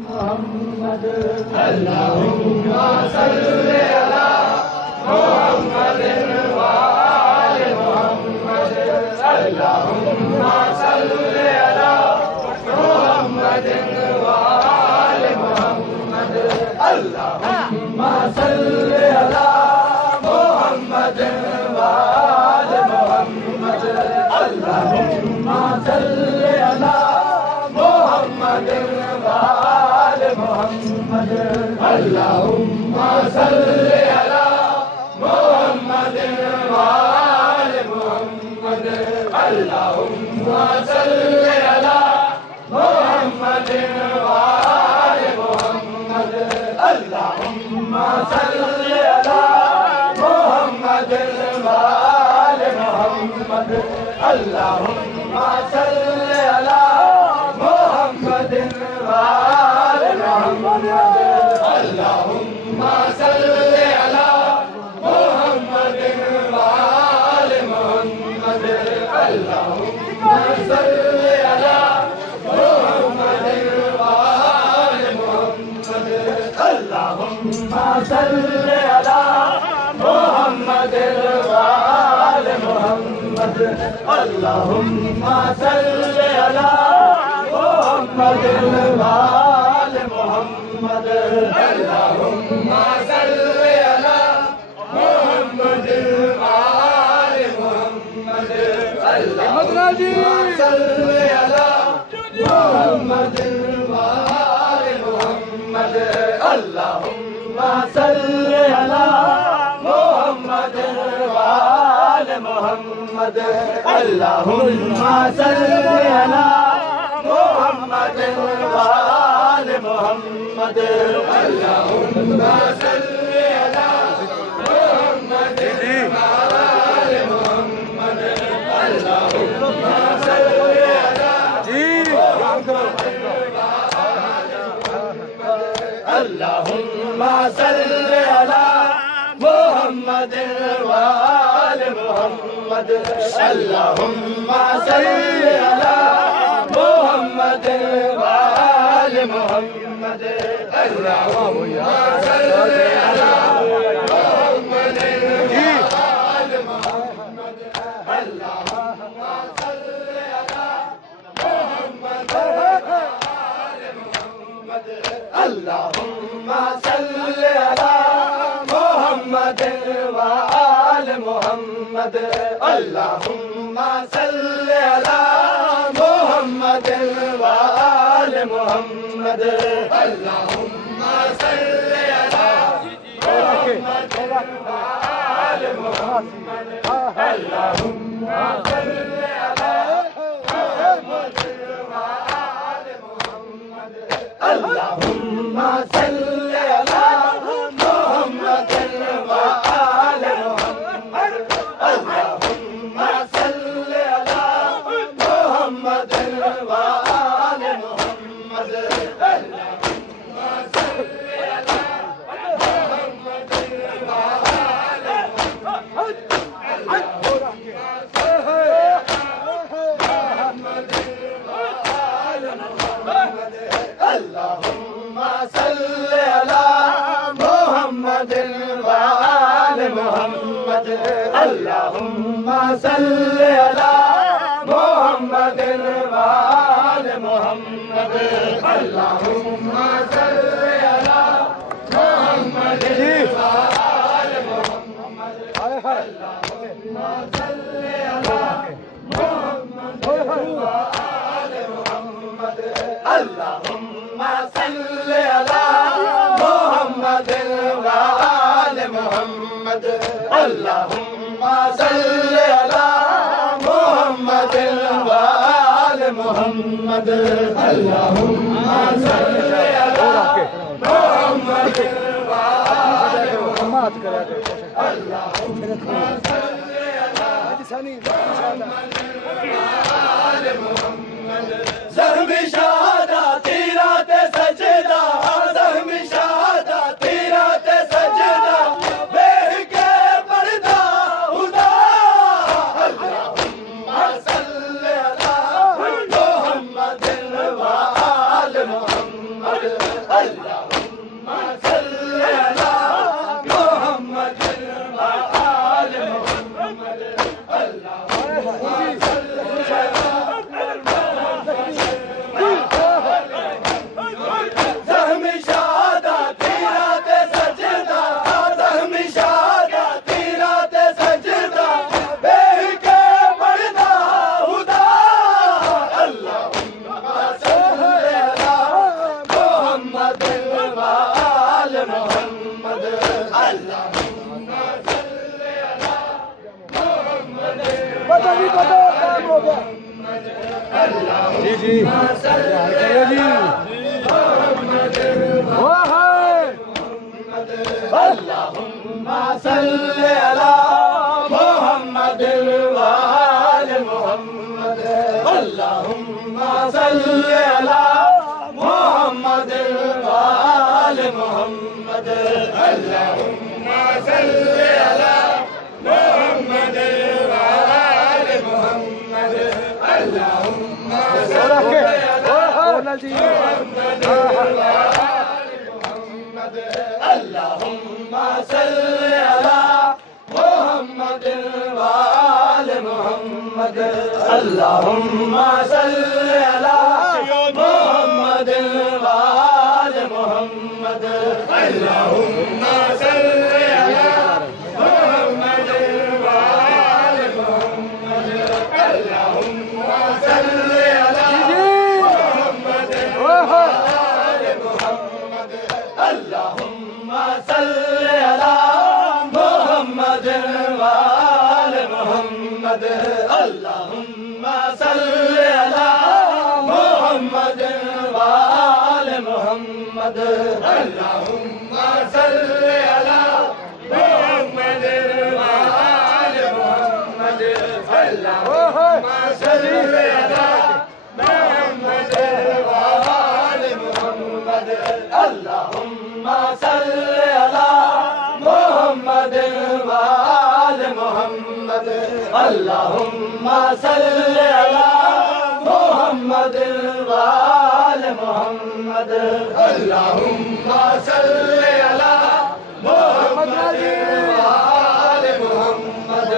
محمد اللهم صل على محمد وآل محمد اللهم صل على محمد وآل محمد اللهم صل على محمد وآل محمد اللهم صل على محمد وآل محمد اللهم صل على محمد وآل محمد اللهم صل على محمد وآل محمد اللهم صل على محمد وآل محمد اللهم صل على محمد وآل محمد اللهم صل على محمد وآل محمد اللهم صل على محمد وآل محمد اللهم صل على محمد وآل محمد اللهم صل على محمد وآل محمد اللهم صل على محمد وآل محمد اللهم صل على محمد وآل محمد اللهم صل على محمد وآل محمد اللهم صل على محمد وآل محمد اللهم صل على محمد وآل محمد اللهم صل على اللهم صل على محمد وآل محمد اللهم صل على محمد وآل محمد اللهم صل على محمد وآل محمد اللهم صل على محمد وآل محمد اللهم صل على محمد وآل محمد اللهم صل على محمد وآل محمد اللهم صل على محمد وآل محمد اللهم صل على محمد وآل محمد اللهم صل على محمد وآل محمد اللهم صل على محمد وآل محمد اللهم صل على محمد وآل اللهم صل على محمد وآل محمد اللهم صل على محمد وآل محمد اللهم صل على محمد وآل محمد اللهم صل على محمد وآل محمد اللهم صل على محمد وآل محمد اللهم صل على محمد وآل محمد اللهم صل على محمد وآل محمد اللهم زخم شہادت رات سجدہ زخم شہادت رات سجدہ بیٹھ کے پردہ خدا اللہم صل علی محمد وآل محمد اللهم صل على محمد وآل محمد اللهم صل على زخم شہادت تیرات سجدہ زخم شہادت تیرات سجدہ بے کے پڑھنا خدا اللہم صل علی محمد وآل محمد اللہم صل علی محمد کام ہو گیا جی جی اللهم صل على محمد وآل محمد اللهم صل على محمد وآل محمد اللهم صل على محمد وآل محمد اللهم صل على محمد اللهم صل على محمد وآل محمد اللهم صل على محمد وآل محمد اللهم صل على محمد وآل محمد اللهم صل على محمد وآل محمد اللهم صل على محمد وآل محمد اللهم صل على محمد وآل محمد اللهم صل على محمد وآل محمد اللهم صل على محمد وآل محمد اللهم صل على محمد وآل محمد اللهم صل على محمد وآل محمد اللهم صل على محمد وآل محمد